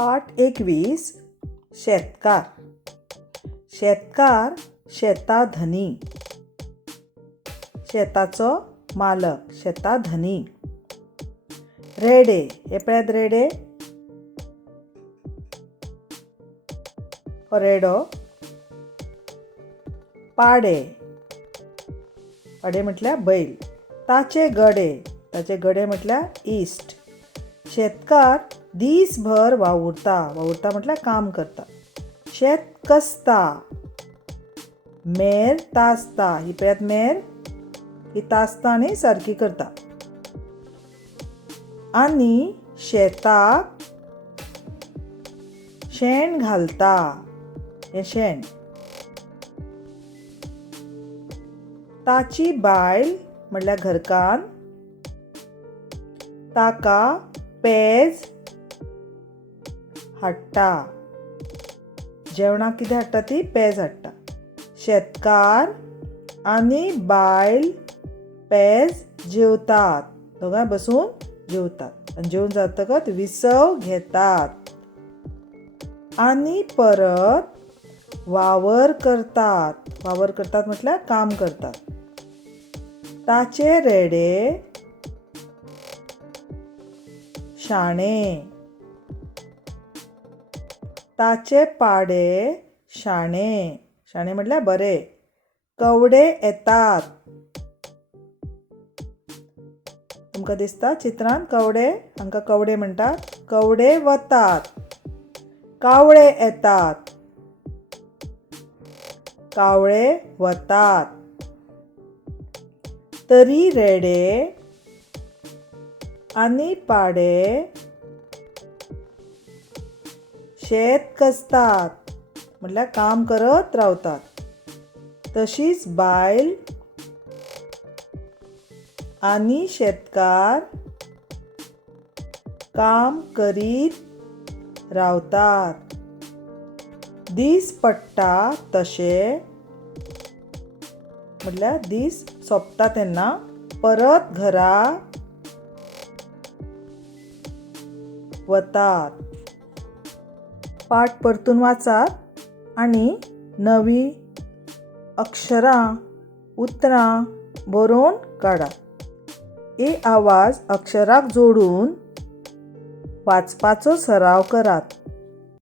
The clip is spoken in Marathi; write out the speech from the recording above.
पाठ 21 शेतकार. शेतकार शेता धनी. शेताचो मालक शेता धनी. रेडे हे पळयात रेडे. हो रेडो. पाडे. पाडे म्हटल्यार बैल. ताचे गडे म्हटल्यार इश्ट. शेतकार दीसभर वावुरता. वावुरता म्हटल्यार काम करता. शेत कसता. मेर तासता. ही पळयात मेर. ही तासता आनी सारकी करता. आनी शेताक शेण घालता. हे शेण. ताची बायल म्हटल्यार घरकान्न ताका पेज हाडटा. जेवणाक कितें हाडटा ती पेज हाडटा. शेतकार आनी बायल पेज जेवतात. दोगांय बसून जेवतात. आनी जेवून जातकच विसव घेतात. आनी परत वावर करतात. वावर करतात म्हटल्यार काम करतात. ताचे रेडे शाणे. ताचे पाडे शाणे. शाणे म्हटल्यार बरे. कवडे येतात. तुमकां दिसता चित्रांत कवडे. हांकां कवडे म्हणटात. कवडे वतात. कावळे येतात. कावळे वतात. तरी रेडे आनी पाडे शेत कसतात म्हटल्यार काम करत रावतात. तशीच बायल आनी शेतकार काम करीत रावतात. दीस पडटा तशे म्हटल्यार दीस सोंपता तेन्ना परत घरा वतात. पाठ परतून वाचात आनी नवी अक्षरां उतरां बरोवन काडात. हे आवाज अक्षराक जोडून वाचपाचो सराव करात.